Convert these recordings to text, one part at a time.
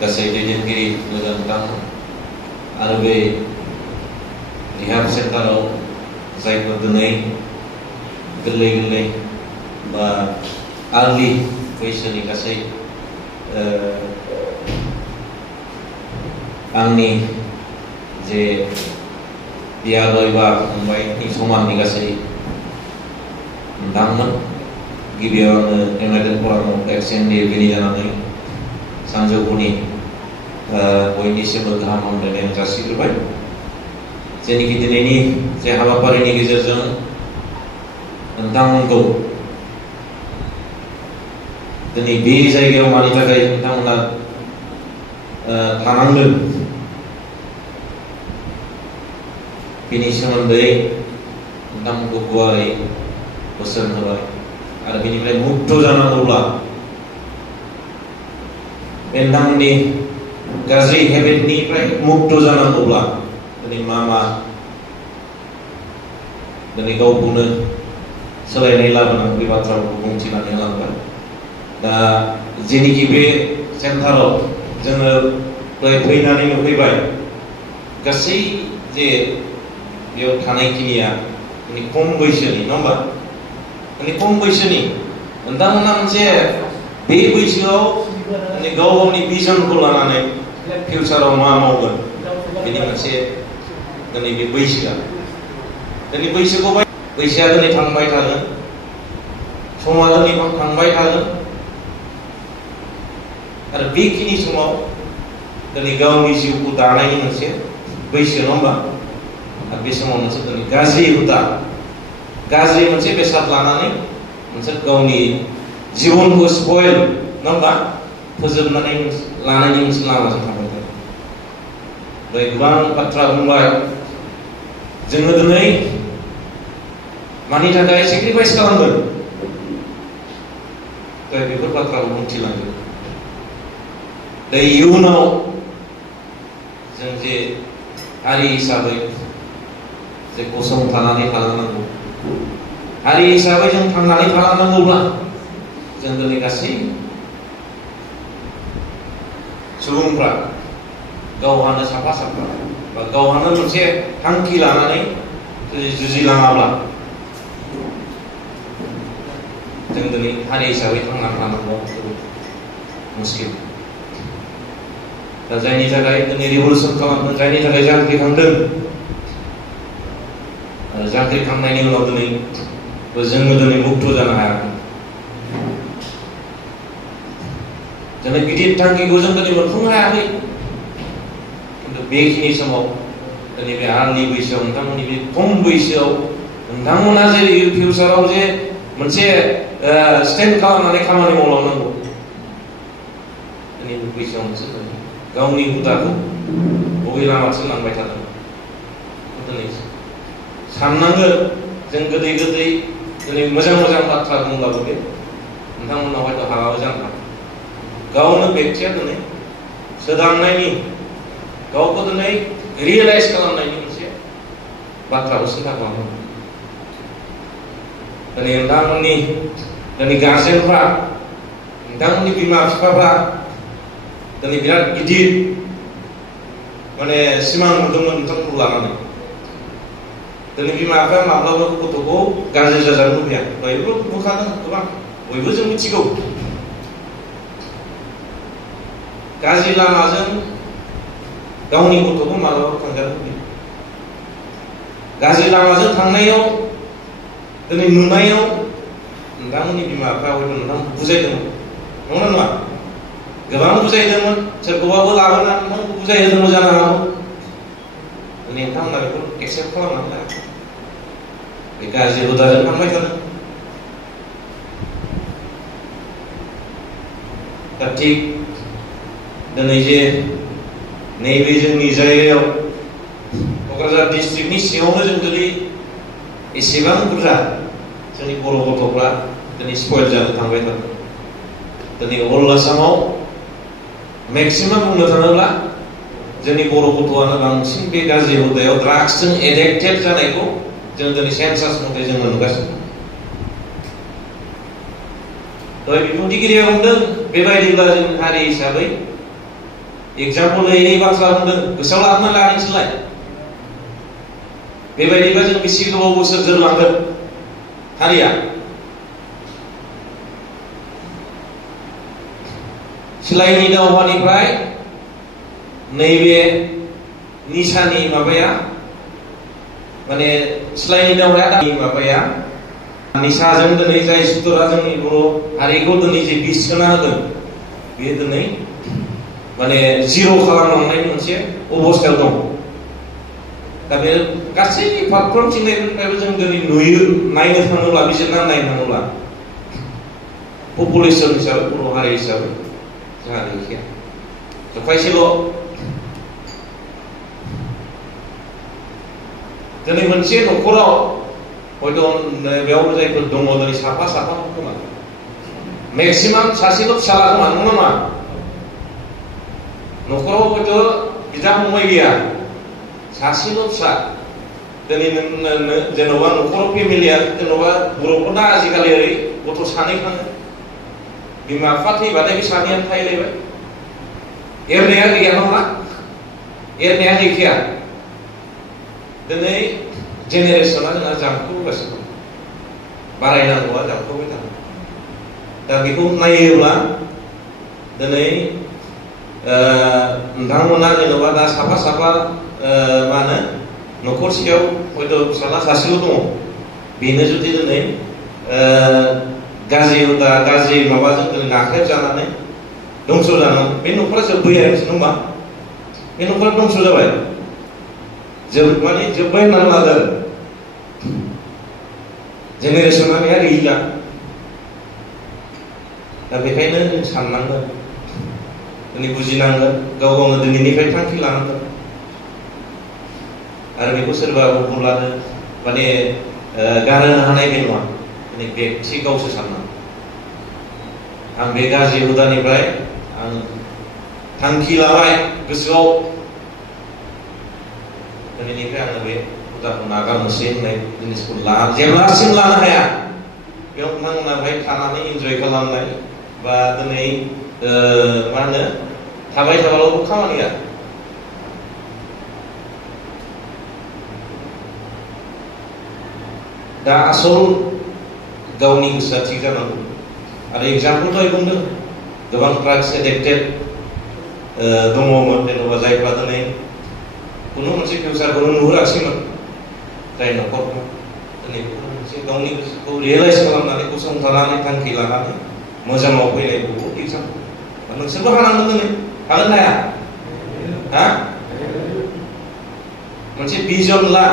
गासै दैदेनगिरि लोगो नोंथां आरो बे रिहाब सेन्टाराव जायफोर दिनै गोरलै गोरलै बा आर्लि बैसोनि गासै आंनि जे बियादै बा फंबायनि समाननि गासै नोंथांमोन गिबियाव आङो एमएडएल फरामाव एक्सेन्ट लिरगिरि जानानै सानजौफुनि बयनिसिमबो गाहाम हामलायनाय जासिग्रोबाय जेनिखि दिनैनि जे हाबाफारिनि गेजेरजों नोंथांमोनखौ दिनै बे जायगायाव मानि थाखाय नोंथांमोना थानांदों बेनि सोमोन्दै नोंथांमोनखौ गुवारै बोसोन होबाय आरो बेनिफ्राय मुक्त जानांगौब्ला बे नोंथांमोननि गाज्रि हेबिटनिफ्राय मुक्त जानांगौब्ला दिनै मा दिनै गावखौनो सोलायनाय लाबोनांगौ बे बाथ्राखौ बुंथिनानै लांबाय दा जेनिखि बे सेन्टाराव जोङो फैनानै नुफैबाय गासै जे बेयाव थानायखिनिया माने खम बैसोनि नङा होमबा माने खम बैसोनि नोंथांमोना मोनसे बे बैसोआव माने गाव गावनि भिजनखौ लानानै फिउचाराव मा मावगोन बेनि मोनसे दिनै बे बैसोआ दिनै बैसोआ दिनै थांबाय थागोन समा दिनै थांबाय थागोन आरो बेखिनि समाव दिनै गावनि जिउखौ दानायनि मोनसे बैसो नङा होमबा आरो बे समाव मोनसे दिनै गाज्रि हुदा गाज्रि मोनसे बेसाद लानानै मोनसे गावनि जिबनखौ स्पइल नङा होमबा फोजोबनानै लानायनि मोनसे लामाजों थांबाय थायो ओमफ्राय गोबां बाथ्रा बुंबाय जोङो दिनै मानि थाखाय सेक्रिफाइस खालामगोन बेफोर बाथ्राखौ बुंथिलांदों दा इयुनाव जों जे हारि हिसाबै जे गसंथानानै थालांनांगौ हारि हिसाबै जों थांनानै थालांनांगौब्ला जों दिनै गासै सुबुंफ्रा गावहानो साफा बा गावहानो मोनसे थांखि लानानै जुजिलाङाब्ला जों दिनै हारि हिसाबै थांनानै थानांगौ जोबोद मुस्किल दा जायनि थाखाय दिनै रिभलिउसन खालामदों जायनि थाखाय जांख्रिखांदों आरो जांख्रिखांनायनि उनाव दिनै जोङो दिनै मुक्त जानो हायाखै जोंनि गिदिर थांखिखौ जों दिनै मोनफुंनो हायाखै खिन्थु बेखिनि समाव दिनै बे आर्लि बैसोआव नोंथांमोननि बे खम बैसोआव नोंथांमोना जे फिउचाराव जे मोनसे स्टेन्ड खालामनानै खामानि मावलांनांगौ दिनै बैसोआव मोनसे गावनि हुदाखौ बबे लामाथिं लांबाय थादों दिनै साननांगोन जों गोदै दिनै मोजां बाथ्रा बुंब्लाबो बे नोंथांमोनाव हयथ' हाबाबो जानो हागौ गावनो बेक्तिया दिनै सोदांनायनि गावखौ दिनै रियेलाइज खालामनायनि मोनसे बाथ्राखौ सिन्था खालामनांगौ दिनै नोंथांमोननि दिनै गार्जेनफ्रा नोंथांमोननि बिमा बिफाफ्रा दिनै बिराद गिदिर माने सिमां नुदोंमोन नोंथांमोनखौ लानानै दिनै बिमा बिफाया माब्लाबा गथ'खौ गाज्रि जाजानो लुबैया बयबो बुंखादों गोबां बयबो जों मिथिगौ गाज्रि लामाजों गावनि गथ'खौ माब्लाबा थांजानो लुबैया गाज्रि लामाजों थांनायाव दिनै नुनायाव नोंथांमोननि बिमा बिफाया हयथ' नोंथांखौ बुजायदोंमोन नंगौना नङा गोबां बुजायदोंमोन सोरखौबाबो लाबोनानै नोंथांखौ बुजायहोदोंमोन जानो हागौ दिनै नोंथांमोना बेखौ एक्सेप्ट खालामनानै लाया बे गाज्रि हुदाजों थांबाय थादों दा थिग दिनै जे नैबे जोंनि जायगायाव क'क्राझार डिस्ट्रिक्टनि सिङावनो जों जुदि एसेबां बुरजा जोंनि बर' गथ'फ्रा दिनै स्पइल जानो थांबाय थादों दिनै अल आसामाव मेक्सिमाम बुंनो थाङोब्ला जोंनि बर' गथ'आनो बांसिन बे गाज्रि हुदायाव ड्राग्सजों एडिक्टेड जानायखौ जों दिनै सेन्सास मथे जों नुगासिनो दहाय बिबुंथिगिरिया बुंदों बेबायदिब्ला जों हारि हिसाबै एग्जाम्पल बाथ्रा बुंदों गोसोआव लाबोना लानोसैलाय बेबायदिबा जों बेसे गोबाव बोसोर जोरलांगोन हारिया सोलायनि दावहानिफ्राय नैबे निसानि माबाया माने सोलायनि दावहाया माबाया निसाजों दिनै जाय सुथुरा जोंनि बर' हारिखौ दिनै जे बिस सोना होदों बे दिनै माने जिर' खालामलांनायनि मोनसे अबस्थायाव दं दा बे गासै फारफ्रोमथिंनिफ्रायबो जों दिनै नुयो नायनो थाङोब्ला बिजिरना नायनो थाङोब्ला पपुलेसन हिसाबै बर' हारि हिसाबै जोंहा गैखाया जखायसेल' दिनै मोनसे न'खराव हयथ' बेयाव जायफोर दङ दिनै साफा खोमा मेक्सिमाम सासेल' फिसाला खोमा नङा नामा न'खराव हयथ' बिदा फंबाय गैया सासेल' फिसा दिनै जेन'बा न'खराव फेमिलिया जेन'बा बर'फोरना आजिखालि ओरै गथ' सानै खाङो बिमा बिफा थैबाथाय बे सानैयानो थाहैलायबाय एरनाया गैया नङा एरनाया गैखाया दिनै जेनेरेसना जोंहा जामख'बोगासिनो दं बारायनांगौआ जामख'बाय थागोन दा बेखौ नायोब्ला दिनै नोंथांमोना जेन'बा दा साफा मा होनो न'खरसेयाव हयथ' फिसाला सासेल' दङ बेनो जुदि दिनै गाज्रि माबाजों दिनै नाख्रेब जानानै दंस' जानानै बे न'खरा जोब्बायानोसै नङा होमबा बे न'खरा दंस' जाबाय माने जोब्बाय होननानै लादों आरो जेनेरेसना बेहा गैला दा बेखायनो जों साननांगोन दिनै बुजिनांगोन गाव गावनो दिनैनिफ्राय थांखि लानांगोन आरो बेखौ सोरबा बुंब्लानो माने गारहोनो हानाय बे नङा दिनै बेक्ति गावसो साननांगौ आं बे गाज्रि हुदानिफ्राय आं थांखि लाबाय गोसोआव दिनैनिफ्राय आङो बे हुदाखौ नागारनोसै होननाय जिनिसखौ जेब्लासिम लानो हाया बेयाव नोंथांमोना बेहाय थानानै इन्जय खालामनाय बा दिनै मा होनो थाबाय थाबाल'बो खामानि गैया दा आसल गावनि गोसोआ थिग जानांगौ आरो एग्जाम्पल दहाय बुंदों गोबां ड्राग्स एडिक्टेड दङमोन जेन'बा जायफ्रा दिनै खुनु मोनसे फिउचारखौनो नुहुराखैमोन जाय न'खरखौ दिनै मोनसे गावनि गोसोखौ रियेलाइज खालामनानै गसंथानानै थांखि लानानै मोजाङाव फैनाय बहुद एग्जाम्पल नोंसोरबो हानांगोन दिनै हागोन ना हाया हा मोनसे भिजन ला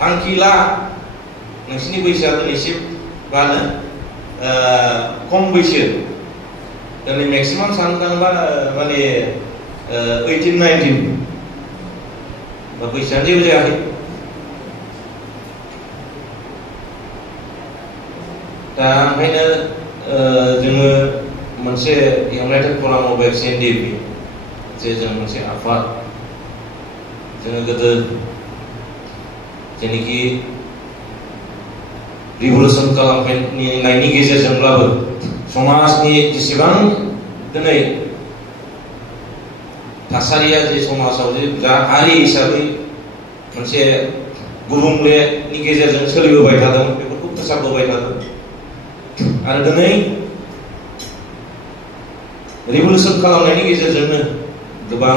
थांखि ला नोंसिनि बैसोआ दिनैसिम मा होनो खम बैसो दिनै मेक्सिमाम साननो थाङोबा माने 18-19 बैसोआनो जेबो जायाखै दा ओंखायनो जोङो मोनसे United forum of X NDFB जे जों मोनसे आफाद जोङो गोदो जेनोखि रिभलुसन खालामनायनि गेजेरजोंब्लाबो समाजनि जेसेबां दिनै थासारिया जे समाजाव जे जा हारि हिसाबै मोनसे गुबुंलेनि गेजेरजों सोलिबोबाय थादों बेफोरखौ फोसाबबोबाय थादों आरो दिनै रिभलुसन खालामनायनि गेजेरजोंनो गोबां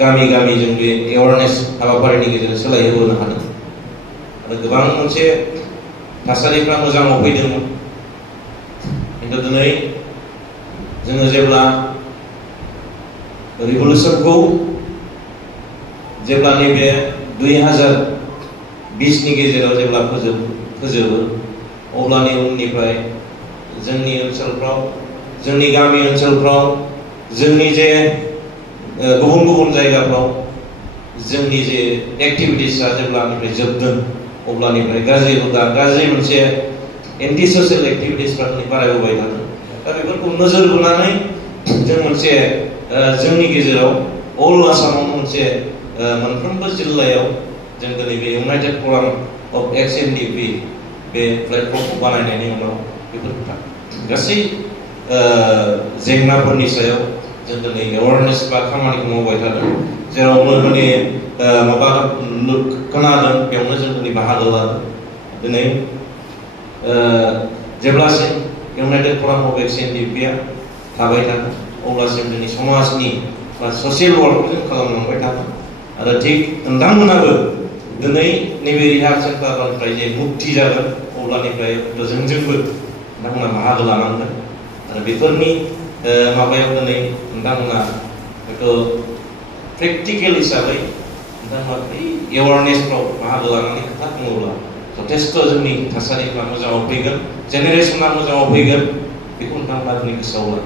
गामि जों बे एवारनेस हाबाफारिनि गेजेरजों सोलायहोबोनो हादों आरो गोबां मोनसे थासारिफ्रा मोजाङाव फैदोंमोन खिन्थु दिनै जोङो जेब्ला रिभलुसनखौ जेब्ला नैबे 2020नि गेजेराव जेब्ला फोजोबो अब्लानि उननिफ्राय जोंनि ओनसोलफ्राव जोंनि गामि ओनसोलफ्राव जोंनि जे गुबुन जायगाफ्राव जोंनि जे एक्टिभिटिसआ जेब्लानिफ्राय जोबदों अब्लानिफ्राय गाज्रि हुदा गाज्रि मोनसे एन्टि ससियेल एक्टिभिटिसफ्रा बारायबोबाय थादों दा बेफोरखौ नोजोर बोनानै जों मोनसे जोंनि गेजेराव अल आसामावनो मोनसे मोनफ्रोमबो जिल्लायाव जों दिनै बे United forum of X NDFB बे प्लेटफर्मखौ बानायनायनि उनाव बेफोर गासै जेंनाफोरनि सायाव जों दिनै एवारनेस बा खामानिखौ मावबाय थादों जेरावबो माने माबा खोनादों बेयावनो जों दिनै बाहागो लादों दिनै जेब्लासिम united forum of X N D P आ थाबाय थागोन अब्लासिम जोंनि समाजनि बा ससियेल वार्कखौ जों खालामलांबाय थागोन आरो थिग नोंथांमोनाबो दिनै नैबे रिहाब सेन्टारनिफ्राय जे मुक्ति जागोन अब्लानिफ्राय जोंजोंबो नोंथांमोना बाहागो लानांगोन आरो बेफोरनि माबायाव दिनै नोंथांमोना हयथ' प्रेक्टिकेल हिसाबै नोंथांमोना बै एवारनेसफ्राव बाहागो लानानै खोथा बुङोब्ला जथेस्थ' जोंनि थासारिफ्रा मोजाङाव फैगोन जेनेरेसना मोजाङाव फैगोन बेखौ नोंथांमोना दिनै गोसोआव ला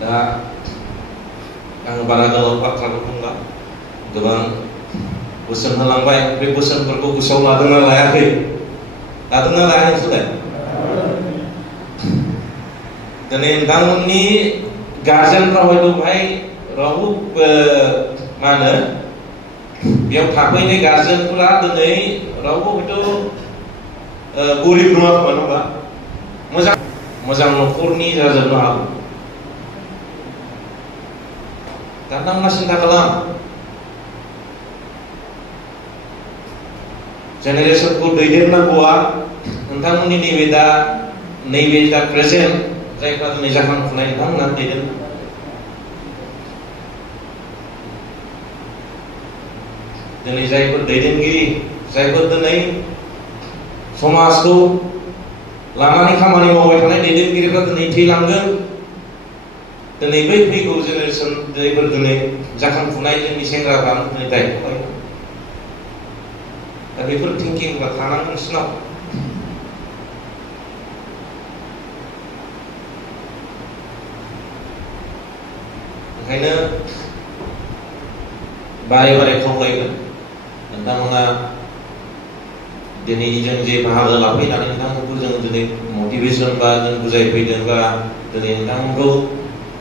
दा आं बारा गोलाव बाथ्राखौ बुंला गोबां बोसोन होलांबाय बे बोसोनफोरखौ गोसोआव लादोंना लायाखै लादोंना लायाखै नोंसोरलाय दिनै नोंथांमोननि गार्जेनफ्रा हयथ' बेहाय रावबो मा होनो बेयाव थाफैनाय गार्जेनफोरा दिनै रावबो हयथ' गरिब नङा खोमा नङा मोजां मोजां न'खरनि जाजोबनो हागौ दा नोंथांमोना सिन्था खालाम जेनेरेसनखौ दैदेननांगौआ नोंथांमोननि नैबे दा प्रेजेन्ट जायफ्रा दिनै जाखांफुनाय नोंथांमोना दैदेन दिनै जायफोर दैदेनगिरि जायफोर दिनै समाजखौ लानानै खामानि मावबाय थानाय दैदेनगिरिफ्रा दिनै थैलांगोन दिनै बै फैगौ जेनेरेसन जायफोर दिनै जाखांफुनाय जोंनि सेंग्राफ्रा दिनै दायित्व लायो दा बेफोर थिंकिंफ्रा थानांगोन नोंसिनाव ओंखायनो बारे बारे खावलायगोन नोंथांमोना दिनै जों जे बाहागो लाफैनानै नोंथांमोनखौ जों दिनै मटिभेसन बा जों बुजायफैदों बा दिनै नोंथांमोनखौ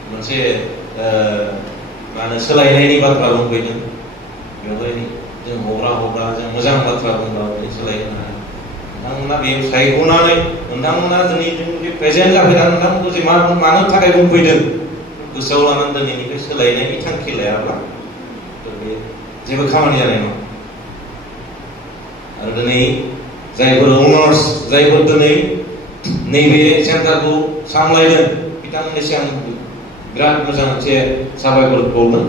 मोनसे मा होनो सोलायनायनि बाथ्रा बुंफैदों बेवहाय जों हग्रा जों मोजां बाथ्रा बुंबा सोलायहोनो हायो नोंथांमोना बेयाव सायख'नानै नोंथांमोना दिनै जों जे प्रेजेन्ट जाफैनानै नोंथांमोनखौ जे मानो थाखाय बुंफैदों गोसोआव लानानै दिनैनिफ्राय सोलायनायनि थांखि लायाब्ला बे जेबो खामानि जानाय नङा आरो दिनै जायफोर अनार्स जायफोर दिनै नैबे सेन्टारखौ सामलायदों बिथांमोननिसिम आं बिराद मोजां मोनसे साबायखर बावदों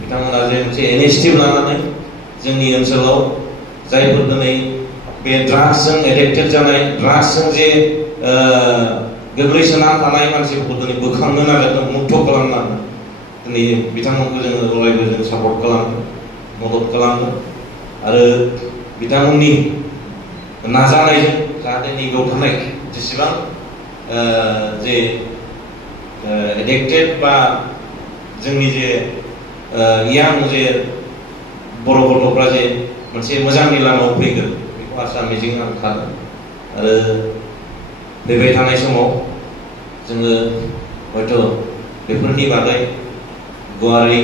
बिथांमोना जे मोनसे इनिशिएटिभ लानानै जोंनि ओनसोलाव जायफोर दिनै बे ड्राग्सजों एडिक्टेड जानाय ड्राग्सजों जे गोग्लैसोनानै थानाय मानसिफोरखौ दिनै बोखांनो नागिरदों मुक्त खालामनानै दिनै बिथांमोनखौ जोङो अरायबो जों सापर्ट खालामो मदद खालामो आरो बिथांमोननि नाजानायजों जाहाथे नैबेयाव थानाय जेसेबां जे एडिक्टेड बा जोंनि जे यां जे बर' गथ'फ्रा जे मोनसे मोजांनि लामायाव फैगोन बेखौ आसा मिजिं आं खालामो आरो फैबाय थानाय समाव जोङो हयथ' बेफोरनि बागै गुवारै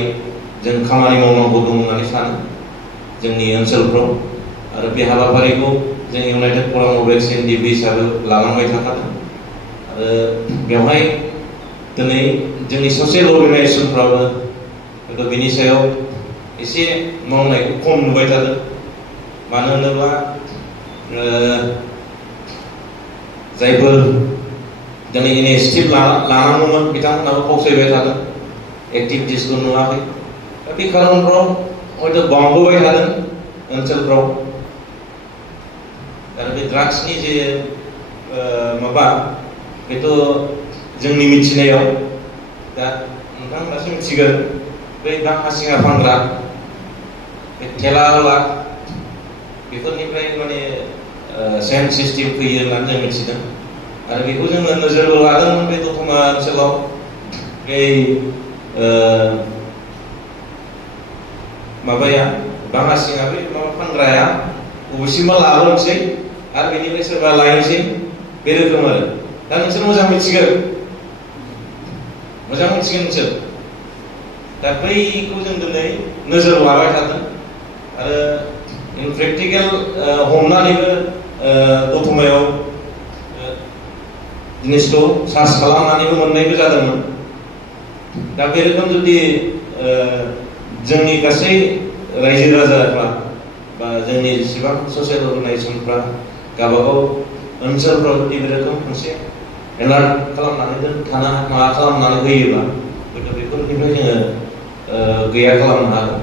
जों खामानि मावनांगौ दं होननानै सानो जोंनि ओनसोलफ्राव आरो बे हाबाफारिखौ जों united forum of X N D P हिसाबै लालांबाय थाखादों आरो बेवहाय दिनै जोंनि ससियेल अर्गानाइजेसनफ्राबो हयथ' बेनि सायाव एसे मावनायखौ खम नुबाय थादों मानो होनोब्ला जायफोर दिनै इनिशिएटिभ लानांगौमोन बिथांमोनाबो फावसायबाय थादों एक्टिभिटिसखौ नुवाखै दा बे खारनफ्राव हयथ' बांबोबाय थादों ओनसोलफ्राव आरो बे ड्राग्सनि जे माबा बेथ' जोंनि मिथिनायाव दा नोंथांमोनासो मिथिगोन बै हासिङा फानग्रा बे थेला होला बेफोरनिफ्राय माने सेम सिस्टेम फैयो होननानै जों मिथिदों आरो बेखौ जोङो नोजोर लादोंमोन बे दतमा ओनसोलाव बे माबाया बाङासिङा बै माबा फानग्राया बबेसिमबा लाबोनोसै आरो बेनिफ्राय सोरबा लायनोसै बे रोखोम आरो दा नोंसोर मोजां मिथिगोन नोंसोर दा बैखौ जों दिनै नोजोर लाबाय थादों आरो प्रेक्टिकेल हमनानैबो दतमायाव जिनिसखौ सार्च खालामनानैबो मोननायबो जादोंमोन। दा बे रोखोम जुदि जोंनि गासै रायजो राजाफ्रा बा जोंनि जेसेबां ससियेल अर्गानाइजेसनफ्रा गावबागाव ओनसोलफ्राव जुदि बे रोखोम मोनसे एलार्ट खालामनानै माबा खालामनानै होयोब्ला हयथ' बेफोरनिफ्राय जोङो गैया खालामनो हागोन।